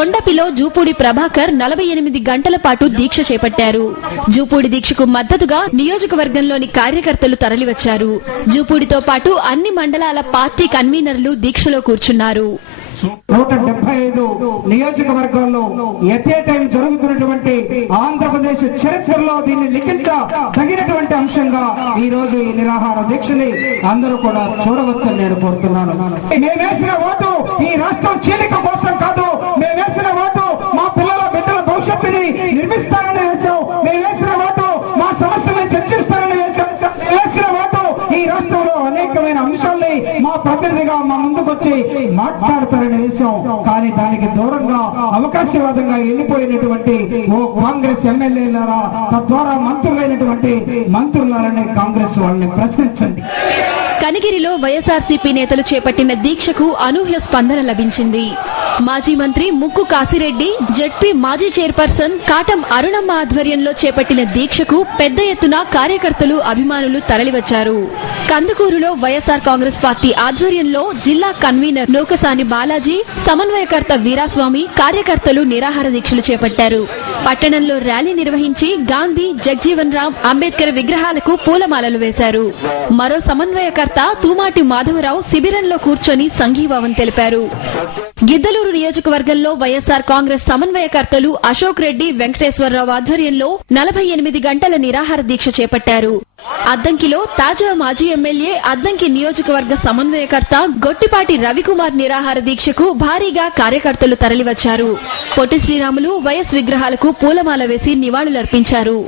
కొండపిలో జూపూడి ప్రభాకర్ 48 గంటల పాటు దీక్ష చేపట్టారు. జూపూడి దీక్షకు మద్దతుగా నియోజకవర్గంలోని కార్యకర్తలు తరలివచ్చారు. జూపూడితో పాటు అన్ని మండలాల పార్టీ కన్వీనర్లు దీక్షలో కూర్చున్నారు. 175 నియోజకవర్గాల్లో ఎట్ ఏ టైం జరుగుతున్నటువంటి ఆంధ్రప్రదేశ్ చరిత్రలో దీన్ని లిఖించదగినటువంటి అంశంగా ఈ రోజు ఈ నిరాహార దీక్షని అందరూ కూడా చూడవచ్చని నేను కోరుతున్నాను. మేమేసిన ఓటు ఈ రాష్ట్రం చీలిక కోసం కాదు, మేమేసిన ఓటు మా పిల్లల బిడ్డల భవిష్యత్తుని నిర్మిస్తారని వేశాం. మేమేసిన ఓటు మా సమస్యల్ని చర్చిస్తారని వేశాం. వేసిన ఓటు ఈ రాష్ట్రంలో అనేకమైన అంశాల్ని మా ప్రతినిధిగా మా ముందుకొచ్చి మాట్లాడతారని వేశాం. కానీ దానికి దూరంగా అవకాశవాదంగా వెళ్లిపోయినటువంటి ఓ కాంగ్రెస్ ఎమ్మెల్యేలారా, తద్వారా మంత్రులైనటువంటి మంత్రులారని కాంగ్రెస్ వాళ్ళని ప్రశ్నించండి. కనిగిరిలో వైఎస్ఆర్సీపీ నేతలు చేపట్టిన దీక్షకు అనూహ్య స్పందన లభించింది. మాజీ మంత్రి ముక్కు కాశిరెడ్డి, జెడ్పీ మాజీ చైర్పర్సన్ కాటం అరుణమ్మ ఆధ్వర్యంలో చేపట్టిన దీక్షకు పెద్ద ఎత్తున కార్యకర్తలు, అభిమానులు తరలివచ్చారు. కందుకూరులో వైఎస్ఆర్ కాంగ్రెస్ పార్టీ ఆధ్వర్యంలో జిల్లా కన్వీనర్ నూకసాని బాలాజీ, సమన్వయకర్త వీరాస్వామి కార్యకర్తలు నిరాహార దీక్షలు చేపట్టారు. పట్టణంలో ర్యాలీ నిర్వహించి గాంధీ, జగ్జీవన్ రామ్, అంబేద్కర్ విగ్రహాలకు పూలమాలలు వేశారు. మరో సమన్వయకర్త తూమాటి మాధవరావు శిబిరంలో కూర్చొని సంఘీభావం తెలిపారు. గిద్దలూరు నియోజకవర్గంలో వైఎస్ఆర్ కాంగ్రెస్ సమన్వయకర్తలు అశోక్ రెడ్డి, వెంకటేశ్వరరావు ఆధ్వర్యంలో 48 గంటల నిరాహార దీక్ష చేపట్టారు. అద్దంకిలో తాజా మాజీ ఎమ్మెల్యే, అద్దంకి నియోజకవర్గ సమన్వయకర్త గొట్టిపాటి రవికుమార్ నిరాహార దీక్షకు భారీగా కార్యకర్తలు తరలివచ్చారు. పొట్టి శ్రీరాములు, వైఎస్ విగ్రహాలకు పూలమాల వేసి నివాళులర్పించారు.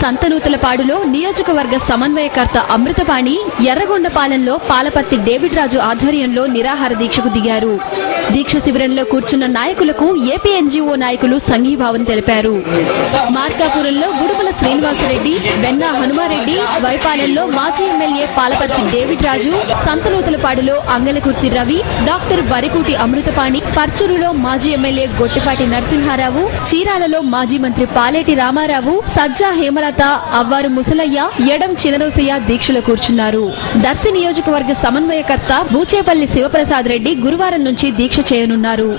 సంతనూతలపాడులో నియోజకవర్గ సమన్వయకర్త అమృతపాణి, ఎర్రగొండపాలెంలో పాలపర్తి డేవిడ్ రాజు ఆధ్వర్యంలో నిరాహార దీక్షకు దిగారు. దీక్ష శిబిరంలో కూర్చున్న నాయకులకు ఏపీ ఎన్జీఓ నాయకులు సంఘీభావం తెలిపారు. మార్కాపురంలో గుడుమల శ్రీనివాసరెడ్డి, వెన్నా హనుమారెడ్డి, వైపాలెంలో మాజీ ఎమ్మెల్యే పాలపర్తి డేవిడ్ రాజు, సంతనూతలపాడులో అంగలకుర్తి రవి, డాక్టర్ వరికూటి అమృతపాణి, పర్చూరులో మాజీ ఎమ్మెల్యే గొట్టిపాటి నరసింహారావు, చీరాలలో మాజీ మంత్రి పాలేటి రామారావు, సజ్జా హేమలత, అవ్వారు ముసలయ్య, ఎడం చినరోసయ్య దీక్షలో కూర్చున్నారు. దర్శి నియోజకవర్గ సమన్వయకర్త బూచేపల్లి శివప్రసాద్ రెడ్డి గురువారం నుంచి దీక్ష చేయనున్నారు.